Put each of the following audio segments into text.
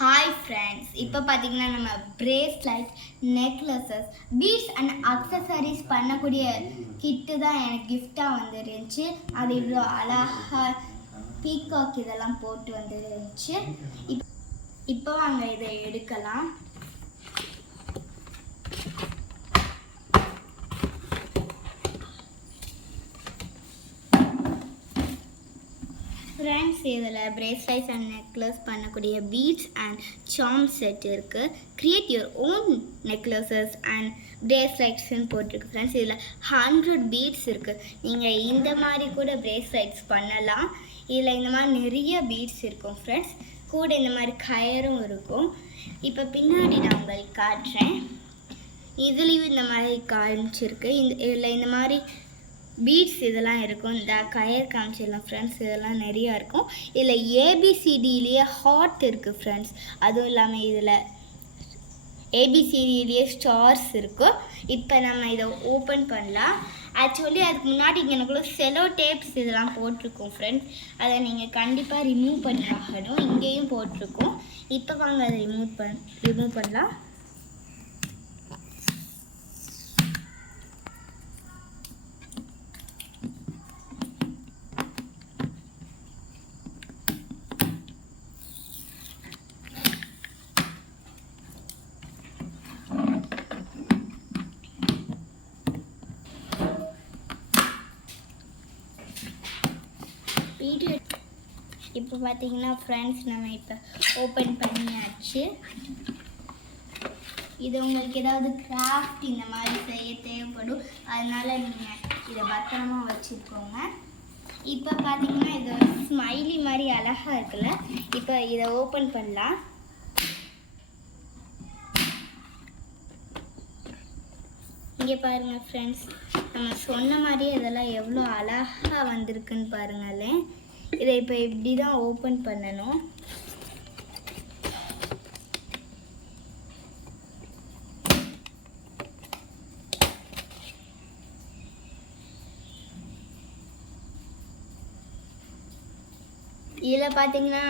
Hi friends, இப்போ பார்த்தீங்கன்னா நம்ம bracelet, necklaces, beads and accessories பண்ணக்கூடிய கிட்டு தான் எனக்கு கிஃப்டாக வந்துருந்துச்சு. அது இவ்வளோ அழகாக பீகாக் இதெல்லாம் போட்டு வந்துருந்துச்சு. இப்போ வாங்க இதை எடுக்கலாம். ஃப்ரெண்ட்ஸ், இதில் பிரேஸ்லைட்ஸ் அண்ட் நெக்லஸ் பண்ணக்கூடிய பீட்ஸ் அண்ட் சார்ம் செட் இருக்குது. Create your own necklaces and பிரேஸ்லைட்ஸ்ன்னு போட்டிருக்கு ஃப்ரெண்ட்ஸ். இதில் 100 பீட்ஸ் இருக்குது. நீங்கள் இந்த மாதிரி கூட பிரேஸ்லைட்ஸ் பண்ணலாம். இதில் இந்த மாதிரி நிறைய பீட்ஸ் இருக்கும் ஃப்ரெண்ட்ஸ். கூட இந்த மாதிரி கயரும் இருக்கும். இப்போ பின்னாடி நான் உங்களுக்கு காட்டுறேன். இதுலேயும் இந்த மாதிரி காமிச்சிருக்கு. இதில் இந்த மாதிரி பீட்ஸ் இதெல்லாம் இருக்கும். இந்த கயர் காமிச்சிடலாம் ஃப்ரெண்ட்ஸ். இதெல்லாம் நிறையா இருக்கும். இதில் ஏபிசிடிலேயே ஹார்ட் இருக்குது ஃப்ரெண்ட்ஸ். அதுவும் இல்லாமல் இதில் ஏபிசிடிலேயே ஸ்டார்ஸ் இருக்கும். இப்போ நம்ம இதை ஓப்பன் பண்ணலாம். ஆக்சுவலி அதுக்கு முன்னாடி எனக்குள்ள செலோ டேப்ஸ் இதெல்லாம் போட்டிருக்கோம் ஃப்ரெண்ட்ஸ். அதை நீங்கள் கண்டிப்பாக ரிமூவ் பண்ணி ஆகணும். இங்கேயும் போட்டிருக்கோம். இப்போ வாங்க அதை ரிமூவ் பண்ணலாம். இப்போ பார்த்தீங்கன்னா ஃப்ரெண்ட்ஸ், நம்ம இப்போ ஓப்பன் பண்ணியாச்சு. இது உங்களுக்கு ஏதாவது கிராஃப்ட் இந்த மாதிரி செய்ய தேவைப்படும். அதனால் நீங்கள் இதை பத்திரமா வச்சுக்கோங்க. இப்போ பார்த்தீங்கன்னா இது ஒரு ஸ்மைலி மாதிரி அழகாக இருக்குல்ல. இப்போ இதை ஓப்பன் பண்ணலாம். இங்கே பாருங்கள் ஃப்ரெண்ட்ஸ், நம்ம சொன்ன மாதிரியே இதெல்லாம் எவ்வளோ அழகாக வந்திருக்குன்னு பாருங்களேன். இதை இப்போ இப்படி தான் ஓப்பன் பண்ணணும். இதில் பார்த்தீங்கன்னா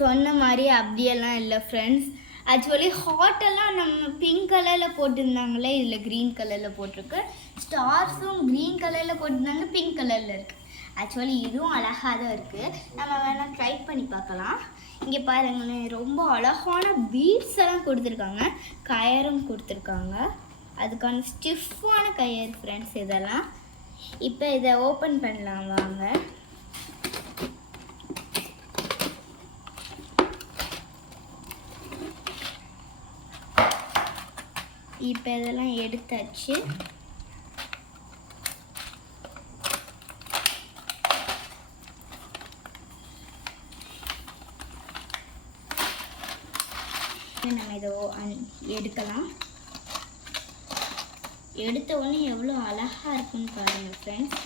சொன்ன மாதிரி அப்படியெல்லாம் இல்லை ஃப்ரெண்ட்ஸ். ஆக்சுவலி ஹார்ட்டெல்லாம் நம்ம பிங்க் கலரில் போட்டிருந்தாங்களே, இதில் க்ரீன் கலரில் போட்டிருக்கு. ஸ்டார்ஸும் க்ரீன் கலரில் போட்டிருந்தாங்க, பிங்க் கலரில் இருக்குது. ஆக்சுவலி இதுவும் அழகாக தான் இருக்குது. நம்ம வேணால் ட்ரை பண்ணி பார்க்கலாம். இங்கே பாருங்களேன், ரொம்ப அழகான பீட்ஸ் எல்லாம் கொடுத்துருக்காங்க. கயரும் கொடுத்துருக்காங்க. அதுக்கான ஸ்டிஃபான கயர் ஃப்ரெண்ட்ஸ் இதெல்லாம். இப்போ இதை ஓப்பன் பண்ணலாம் வாங்க. இப்போ இதெல்லாம் எடுத்தாச்சு. நம்ம இதை எடுக்கலாம். எடுத்த உடனே எவ்வளோ அழகாக இருக்குன்னு பாருங்கள் ஃப்ரெண்ட்ஸ்.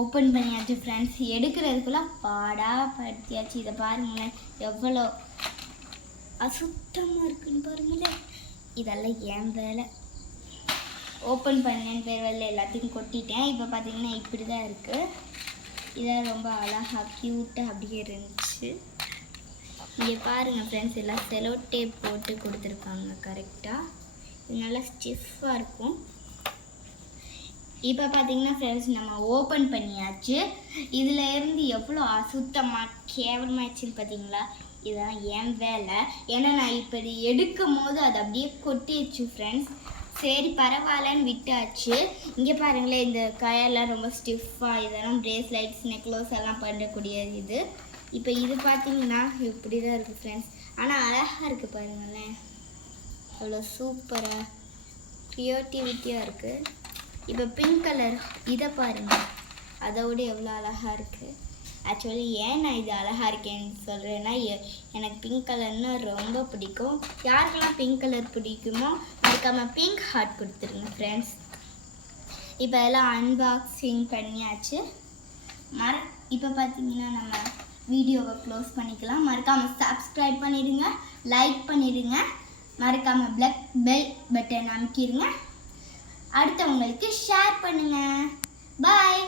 ஓப்பன் பண்ணியாச்சு ஃப்ரெண்ட்ஸ். எடுக்கிறதுக்குள்ள பாடா படுத்தியாச்சு. இதை பாருங்களேன், எவ்வளோ அசுத்தமாக இருக்குன்னு பாருங்களேன். இதெல்லாம் ஏன் வேலை. ஓப்பன் பண்ணேன்னு பேர் வேலை எல்லாத்தையும் கொட்டிட்டேன். இப்போ பார்த்தீங்கன்னா இப்படி தான் இருக்குது. இதெல்லாம் ரொம்ப அழகாக க்யூட்டாக அப்படியே இருந்துச்சு. இங்கே பாருங்கள் ஃப்ரெண்ட்ஸ், எல்லாம் செலோ டேப் போட்டு கொடுத்துருக்காங்க கரெக்டாக. இது நல்லா ஸ்டிஃபாக இருக்கும். இப்போ பார்த்தீங்கன்னா ஃப்ரெண்ட்ஸ், நம்ம ஓப்பன் பண்ணியாச்சு. இதில் இருந்து எவ்வளோ அசுத்தமாக கேவலமாகிடுச்சின்னு பார்த்தீங்களா. இதுதான் என் வேலை. ஏன்னா நான் இப்படி எடுக்கும் போது அது அப்படியே கொட்டிடுச்சு ஃப்ரெண்ட்ஸ். சரி பரவாயில்லன்னு விட்டாச்சு. இங்கே பாருங்களேன், இந்த கயர்லாம் ரொம்ப ஸ்டிஃபாக. இதெல்லாம் பிரேஸ்லைட்ஸ், நெக்லஸ் எல்லாம் பண்ணக்கூடிய இது. இப்போ இது பார்த்தீங்கன்னா இப்படி தான் இருக்குது ஃப்ரெண்ட்ஸ். ஆனால் அழகாக இருக்குது பாருங்களேன், அவ்வளோ சூப்பராக க்ரியேட்டிவிட்டியாக இருக்குது. இப்போ பிங்க் கலர் இதை பாருங்கள், அதோடு எவ்வளோ அழகாக இருக்குது. ஆக்சுவலி ஏன் நான் இது அழகாக இருக்கேன்னு சொல்கிறேன்னா, எனக்கு பிங்க் கலர்னா ரொம்ப பிடிக்கும். யாருக்கெல்லாம் பிங்க் கலர் பிடிக்குமோ அதுக்காக பிங்க் ஹார்ட் கொடுத்துருங்க ஃப்ரெண்ட்ஸ். இப்போ எல்லாம் அன்பாக்சிங் பண்ணியாச்சு. இப்போ பார்த்தீங்கன்னா நம்ம வீடியோவை க்ளோஸ் பண்ணிக்கலாம். மறக்காமல் சப்ஸ்கிரைப் பண்ணிடுங்க, லைக் பண்ணிடுங்க, மறக்காமல் பெல் பட்டன் அமைக்கிடுங்க, அடுத்தவங்களுக்கு ஷேர் பண்ணுங்கள். பாய்.